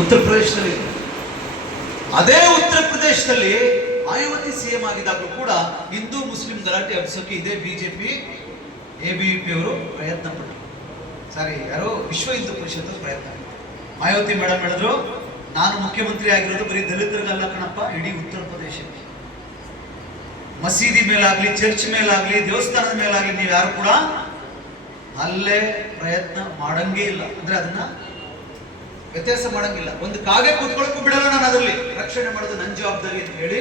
ಉತ್ತರ ಪ್ರದೇಶದಲ್ಲಿ. ಅದೇ ಉತ್ತರ ಪ್ರದೇಶದಲ್ಲಿ ಮಾಯಾವತಿ ಸಿಎಂ ಆಗಿದ್ದಾಗಲೂ ಕೂಡ ಹಿಂದೂ ಮುಸ್ಲಿಂ ಗಲಾಟೆ ಹಬ್ಸೋಕೆ ಇದೇ ಬಿಜೆಪಿ ಎಬಿವಿಪಿ ಅವರು ಪ್ರಯತ್ನ ಪಟ್ಟರು. ಯಾರೋ ವಿಶ್ವ ಹಿಂದೂ ಪರಿಷತ್ ಪ್ರಯತ್ನ. ಮಾಯಾವತಿ ಮೇಡಮ್ ಹೇಳಿದ್ರು, ನಾನು ಮುಖ್ಯಮಂತ್ರಿ ಆಗಿರೋದು ಬರೀ ದಲಿತರಿಗಲ್ಲ ಕಣಪ್ಪ, ಇಡೀ ಉತ್ತರ ಪ್ರದೇಶಕ್ಕೆ. ಮಸೀದಿ ಮೇಲಾಗ್ಲಿ, ಚರ್ಚ್ ಮೇಲಾಗ್ಲಿ, ದೇವಸ್ಥಾನದ ಮೇಲಾಗ್ಲಿ ನೀವು ಯಾರು ಕೂಡ ಅಲ್ಲೇ ಪ್ರಯತ್ನ ಮಾಡಂಗೇ ಇಲ್ಲ. ಅಂದ್ರೆ ಅದನ್ನ ವ್ಯತ್ಯಾಸ ಮಾಡಂಗಿಲ್ಲ. ಒಂದು ಕಾಗೆ ಕೂತ್ಕೊಳ್ಳಕ್ಕೂ ಬಿಡಲ್ಲ, ನಾನು ಅದರಲ್ಲಿ ರಕ್ಷಣೆ ಮಾಡೋದು ನನ್ನ ಜವಾಬ್ದಾರಿ ಅಂತ ಹೇಳಿ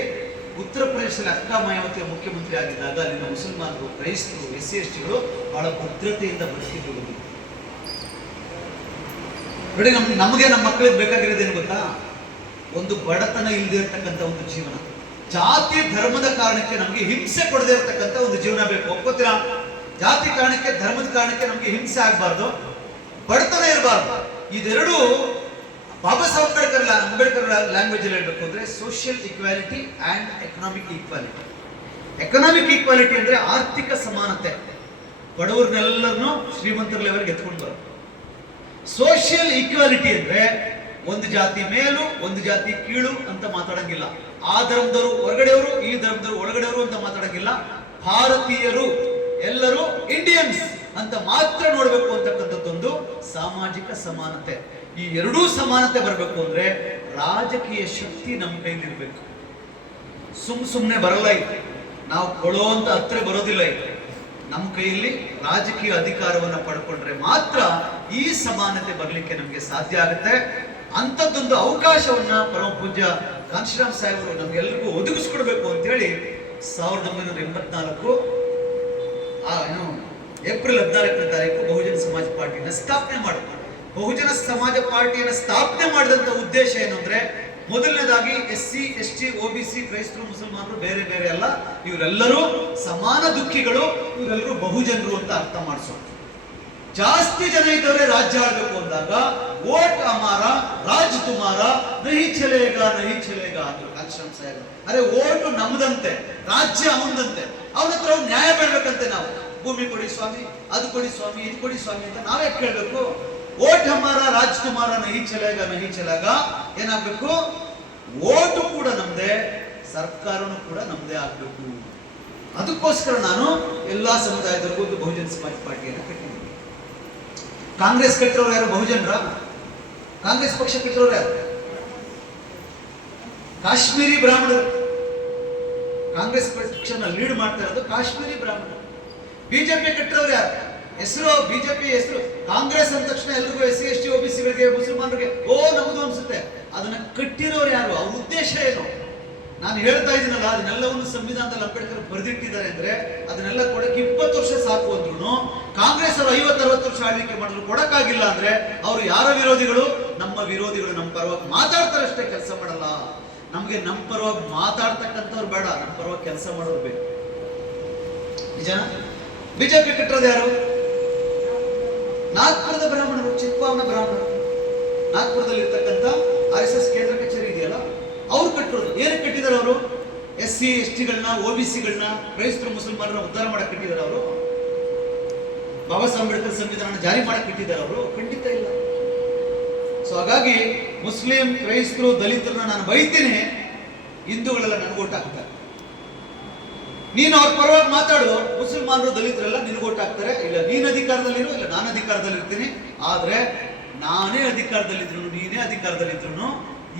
ಉತ್ತರ ಪ್ರದೇಶದಲ್ಲಿ ಅಕ್ಕ ಮಾಯಾವತಿಯ ಮುಖ್ಯಮಂತ್ರಿ ಆಗಿದ್ದಾಗ ಅಲ್ಲಿನ ಮುಸಲ್ಮಾನರು, ಕ್ರೈಸ್ತರು, SC/STಗಳು ಬಹಳ ಭದ್ರತೆಯಿಂದ ಬದುಕಿದ್ರು. ನೋಡಿ, ನಮಗೆ ನಮ್ಮ ಮಕ್ಕಳಿಗೆ ಬೇಕಾಗಿರೋದೇನು ಗೊತ್ತಾ? ಒಂದು ಬಡತನ ಇಲ್ಲದೆ ಇರ್ತಕ್ಕಂಥ ಒಂದು ಜೀವನ. ಜಾತಿ ಧರ್ಮದ ಕಾರಣಕ್ಕೆ ನಮಗೆ ಹಿಂಸೆ ಕೊಡದೇ ಇರತಕ್ಕಂಥ ಒಂದು ಜೀವನ ಬೇಕು. ಒಪ್ಕೋತೀರಾ? ಜಾತಿ ಕಾರಣಕ್ಕೆ, ಧರ್ಮದ ಕಾರಣಕ್ಕೆ ನಮಗೆ ಹಿಂಸೆ ಆಗಬಾರ್ದು, ಬಡತನ ಇರಬಾರ್ದು. ಇದೆರಡು ಬಾಬಾ ಸಾಹೇಬ್ ಅಂಬೇಡ್ಕರ್ ಲ್ಯಾಂಗ್ವೇಜ್ ಅಲ್ಲಿ ಹೇಳ್ಬೇಕು ಅಂದ್ರೆ social equality and economic equality. Economic equality ಅಂದ್ರೆ ಆರ್ಥಿಕ ಸಮಾನತೆ, ಬಡವರನ್ನೆಲ್ಲರನ್ನು ಶ್ರೀಮಂತರ ಲೆವೆಲ್ಗೆ ಎತ್ಕೊಂಡು ಬರೋದು. ಸೋಷಿಯಲ್ ಈಕ್ವಾಲಿಟಿ ಅಂದ್ರೆ ಒಂದು ಜಾತಿ ಮೇಲು, ಒಂದು ಜಾತಿ ಕೀಳು ಅಂತ ಮಾತಾಡಂಗಿಲ್ಲ. ಆ ಧರ್ಮದವರು ಹೊರಗಡೆಯವರು, ಈ ಧರ್ಮದವರು ಒಳಗಡೆಯವರು ಅಂತ ಮಾತಾಡಂಗಿಲ್ಲ. ಭಾರತೀಯರು ಎಲ್ಲರೂ ಇಂಡಿಯನ್ಸ್ ಅಂತ ಮಾತ್ರ ನೋಡ್ಬೇಕು ಅಂತಕ್ಕಂಥದ್ದೊಂದು ಸಾಮಾಜಿಕ ಸಮಾನತೆ. ಈ ಎರಡೂ ಸಮಾನತೆ ಬರಬೇಕು ಅಂದ್ರೆ ರಾಜಕೀಯ ಶಕ್ತಿ ನಮ್ಮ ಕೈಲಿರ್ಬೇಕು. ಸುಮ್ಮನೆ ಬರಲ್ಲ ಇದೆ, ನಾವು ಕೊಡೋಂತ ಹತ್ರ ಬರೋದಿಲ್ಲ ಇದೆ. ನಮ್ಮ ಕೈಯಲ್ಲಿ ರಾಜಕೀಯ ಅಧಿಕಾರವನ್ನ ಪಡ್ಕೊಂಡ್ರೆ ಮಾತ್ರ ಈ ಸಮಾನತೆ ಬರಲಿಕ್ಕೆ ನಮಗೆ ಸಾಧ್ಯ ಆಗುತ್ತೆ. ಅಂಥದ್ದೊಂದು ಅವಕಾಶವನ್ನ ಪರಮ ಪೂಜ್ಯ ಕಾಂಶಿರಾಮ್ ಸಾಹೇಬರು ನಮ್ಗೆಲ್ಲರಿಗೂ ಒದಗಿಸ್ಕೊಡ್ಬೇಕು ಅಂತೇಳಿ 1984 ಏಪ್ರಿಲ್ 14ನೇ ತಾರೀಕು ಬಹುಜನ ಸಮಾಜ ಪಾರ್ಟಿನ ಸ್ಥಾಪನೆ ಮಾಡಿದ್ರು. ಬಹುಜನ ಸಮಾಜ ಪಾರ್ಟಿಯನ್ನು ಸ್ಥಾಪನೆ ಮಾಡಿದಂತ ಉದ್ದೇಶ ಏನು ಅಂದ್ರೆ, ಮೊದಲನೇದಾಗಿ SC/ST, OBC, ಕ್ರೈಸ್ತರು, ಮುಸಲ್ಮಾನರು ಬೇರೆ ಬೇರೆ ಅಲ್ಲ, ಇವರೆಲ್ಲರೂ ಸಮಾನ ದುಃಖಿಗಳು, ಇವರೆಲ್ಲರೂ ಬಹುಜನರು ಅಂತ ಅರ್ಥ ಮಾಡಿಸೋದು. ಜಾಸ್ತಿ ಜನ ಇದ್ದವರೇ ರಾಜ್ಯ ಆಳ್ಬೇಕು ಅಂದಾಗ ವೋಟ್ ಹಮಾರ ರಾಜ್ ತುಮಾರ ನಹಿ ಚಲೇಗಾ ಅಂತ ಕಾಂಶಿರಾಮ್ ಸಾಹೇಬ್. ಅರೆ ವೋಟು ನಮ್ದಂತೆ, ರಾಜ್ಯ ಅವನದಂತೆ, ಅವನ ಹತ್ರ ನ್ಯಾಯ ಬೇಡ್ಬೇಕಂತೆ. ನಾವು ಭೂಮಿ ಕೊಡಿ ಸ್ವಾಮಿ, ಅದು ಕೊಡಿ ಸ್ವಾಮಿ, ಇದು ಕೊಡಿ ಸ್ವಾಮಿ ಅಂತ ನಾವೇ ಕೇಳಬೇಕು. ವೋಟ್ ಹಮಾರ ರಾಜ್ ತುಮಾರ ನಹಿ ಚಲೇಗಾ ಏನಾಗ್ಬೇಕು? ವೋಟು ಕೂಡ ನಮ್ದೇ, ಸರ್ಕಾರನು ಕೂಡ ನಮ್ದೇ ಆಗ್ಬೇಕು. ಅದಕ್ಕೋಸ್ಕರ ನಾನು ಎಲ್ಲಾ ಸಮುದಾಯದವರೆಗೂ ಬಹುಜನ ಸಮಾಜ ಪಾರ್ಟಿಯನ್ನು ಕಟ್ಟಿದ್ದೀನಿ. ಕಾಂಗ್ರೆಸ್ ಕಟ್ಟಿರೋರು ಯಾರು? ಬಹುಜನರ? ಕಾಂಗ್ರೆಸ್ ಪಕ್ಷ ಕಟ್ಟಿರೋರು ಯಾರು? ಕಾಶ್ಮೀರಿ ಬ್ರಾಹ್ಮಣರು. ಕಾಂಗ್ರೆಸ್ ಪಕ್ಷನ ಲೀಡ್ ಮಾಡ್ತಾ ಇರೋದು ಕಾಶ್ಮೀರಿ ಬ್ರಾಹ್ಮಣರು. ಬಿಜೆಪಿ ಕಟ್ಟಿರೋರು ಯಾರು? ಹೆಸರು ಬಿಜೆಪಿ ಹೆಸರು, ಕಾಂಗ್ರೆಸ್ ಅಂದ ತಕ್ಷಣ ಎಲ್ರಿಗೂ SC/ST, OBCಗಳಿಗೆ, ಮುಸಲ್ಮಾನರಿಗೆ ಓ ನಮ್ದು ಅನ್ಸುತ್ತೆ. ಅದನ್ನ ಕಟ್ಟಿರೋರು ಯಾರು? ಅವ್ರ ಉದ್ದೇಶ ಏನು? ನಾನು ಹೇಳ್ತಾ ಇದ್ದೀನಲ್ಲ, ಅದನ್ನೆಲ್ಲವನ್ನು ಸಂವಿಧಾನದಲ್ಲಿ ಅಂಬೇಡ್ಕರ್ ಬರೆದಿಟ್ಟಿದ್ದಾರೆ ಅಂದ್ರೆ ಅದನ್ನೆಲ್ಲ ಕೊಡಕ್ಕೆ 20 ವರ್ಷ ಸಾಕು ಅಂದ್ರು ಕಾಂಗ್ರೆಸ್ ಅವರು 50-60 ವರ್ಷ ಆಳ್ವಿಕೆ ಮಾಡಿದ್ರು ಕೊಡಕ್ಕಾಗಿಲ್ಲ ಅಂದ್ರೆ ಅವರು ಯಾರ ವಿರೋಧಿಗಳು? ನಮ್ಮ ವಿರೋಧಿಗಳು. ನಮ್ಮ ಪರವಾಗಿ ಮಾತಾಡ್ತಾರೆ ಅಷ್ಟೇ, ಕೆಲಸ ಮಾಡಲ್ಲ. ನಮ್ಗೆ ನಮ್ಮ ಪರವಾಗಿ ಮಾತಾಡ್ತಕ್ಕಂಥವ್ರು ಬೇಡ, ನಮ್ಮ ಪರವಾಗಿ ಕೆಲಸ ಮಾಡೋರು ಬೇಕು. ನಿಜ? ಬಿಜೆಪಿ ಕಟ್ಟಿರೋದು ಯಾರು? ನಾಗ್ಪುರದ ಬ್ರಾಹ್ಮಣರು, ಚಿತ್ಪಾವನ ಬ್ರಾಹ್ಮಣರು. ನಾಗ್ಪುರದಲ್ಲಿ ಇರ್ತಕ್ಕಂಥ RSS ಕೇಂದ್ರ ಕಚೇರಿ ಇದೆಯಲ್ಲ, ಅವ್ರು ಕಟ್ಟಿರೋದು. ಏನಕ್ಕೆ ಕಟ್ಟಿದಾರೆ ಅವರು? SC/STಗಳನ್ನ, OBCಗಳನ್ನ, ಕ್ರೈಸ್ತರು, ಮುಸಲ್ಮಾನರ ಉದ್ಧಾರ ಮಾಡಕ್ ಕಟ್ಟಿದಾರೆ ಅವರು? ಬಾಬಾ ಸಾಹೇಬ್ ಅಂಬೇಡ್ಕರ್ ಸಂವಿಧಾನ ಜಾರಿ ಮಾಡಕ್ ಕಟ್ಟಿದ್ದಾರೆ ಅವರು? ಖಂಡಿತ ಇಲ್ಲ. ಸೊ ಹಾಗಾಗಿ ಮುಸ್ಲಿಂ, ಕ್ರೈಸ್ತರು, ದಲಿತರನ್ನ ನಾನು ಬೈತೀನಿ, ಹಿಂದೂಗಳೆಲ್ಲ ನನಗೆ ಓಟ್ ಹಾಕ್ತಾರೆ. ನೀನು ಅವ್ರ ಪರವಾಗಿ ಮಾತಾಡು, ಮುಸಲ್ಮಾನರು, ದಲಿತರೆಲ್ಲ ನಿನಗೆ ಓಟ್ ಹಾಕ್ತಾರೆ. ಇಲ್ಲ ನೀನು ಅಧಿಕಾರದಲ್ಲಿರು, ಇಲ್ಲ ನಾನು ಅಧಿಕಾರದಲ್ಲಿ ಇರ್ತೀನಿ. ಆದ್ರೆ ನಾನೇ ಅಧಿಕಾರದಲ್ಲಿದ್ರು, ನೀನೇ ಅಧಿಕಾರದಲ್ಲಿದ್ರು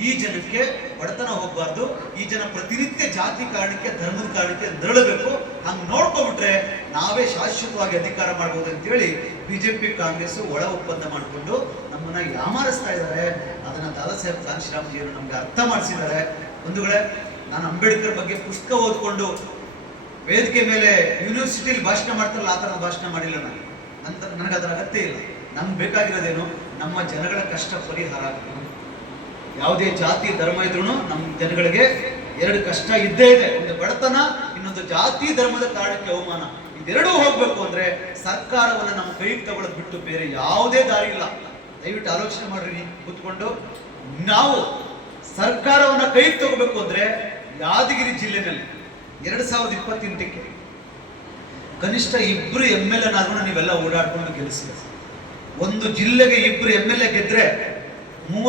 ಈ ಜನಕ್ಕೆ ಬಡತನ ಹೋಗ್ಬಾರ್ದು. ಈ ಜನ ಪ್ರತಿನಿತ್ಯ ಜಾತಿ ಕಾರಣಕ್ಕೆ, ಧರ್ಮದ ಕಾರಣಕ್ಕೆ ನರಳಬೇಕು. ಹಂಗೆ ನೋಡ್ಕೊಂಡ್ಬಿಟ್ರೆ ನಾವೇ ಶಾಶ್ವತವಾಗಿ ಅಧಿಕಾರ ಮಾಡ್ಬೋದು ಅಂತೇಳಿ ಬಿಜೆಪಿ, ಕಾಂಗ್ರೆಸ್ ಒಳ ಒಪ್ಪಂದ ಮಾಡಿಕೊಂಡು ನಮ್ಮನ್ನ ಯಾಮಾರಿಸ್ತಾ ಇದ್ದಾರೆ. ಅದನ್ನ ದಾದಾ ಸಾಹೇಬ್ ಕಾಂಶಿರಾಮ್ಜಿಯವರು ನಮ್ಗೆ ಅರ್ಥ ಮಾಡಿಸಿದ್ದಾರೆ. ಬಂಧುಗಳೇ, ನಾನು ಅಂಬೇಡ್ಕರ್ ಬಗ್ಗೆ ಪುಸ್ತಕ ಓದ್ಕೊಂಡು ವೇದಿಕೆ ಮೇಲೆ ಯೂನಿವರ್ಸಿಟಿಲಿ ಭಾಷಣ ಮಾಡ್ತಾರಲ್ಲ, ಆ ಥರದ ಭಾಷಣ ಮಾಡಿಲ್ಲ ನಾನು. ನನಗೆ ಅದರ ಅಗತ್ಯ ಇಲ್ಲ. ನಮ್ಗೆ ಬೇಕಾಗಿರೋದೇನು? ನಮ್ಮ ಜನಗಳ ಕಷ್ಟ ಪರಿಹಾರ ಆಗಬೇಕು. ಯಾವುದೇ ಜಾತಿ ಧರ್ಮ ಇದ್ರೂ ನಮ್ಮ ಜನಗಳಿಗೆ ಎರಡು ಕಷ್ಟ ಇದ್ದೇ ಇದೆ. ಒಂದು ಬಡತನ, ಇನ್ನೊಂದು ಜಾತಿ ಧರ್ಮದ ಕಾರಣಕ್ಕೆ ಅವಮಾನ. ಇದೆರಡೂ ಹೋಗ್ಬೇಕು ಅಂದ್ರೆ ಸರ್ಕಾರವನ್ನ ನಮ್ಮ ಕೈಗೆ ತಗೊಳ್ಳೋದು ಬಿಟ್ಟು ಬೇರೆ ಯಾವುದೇ ದಾರಿ ಇಲ್ಲ. ದಯವಿಟ್ಟು ಆಲೋಚನೆ ಮಾಡ್ರಿ ಕೂತ್ಕೊಂಡು. ನಾವು ಸರ್ಕಾರವನ್ನ ಕೈಗೆ ತಗೋಬೇಕು ಅಂದ್ರೆ ಯಾದಗಿರಿ ಜಿಲ್ಲೆನಲ್ಲಿ 2028ಕ್ಕೆ ಕನಿಷ್ಠ 2 MLA ನೀವೆಲ್ಲ ಓಡಾಡ್ಕೊಂಡು ಗೆಲ್ಲಿಸಿ. ಒಂದು ಜಿಲ್ಲೆಗೆ 2 MLA ಗೆದ್ರೆ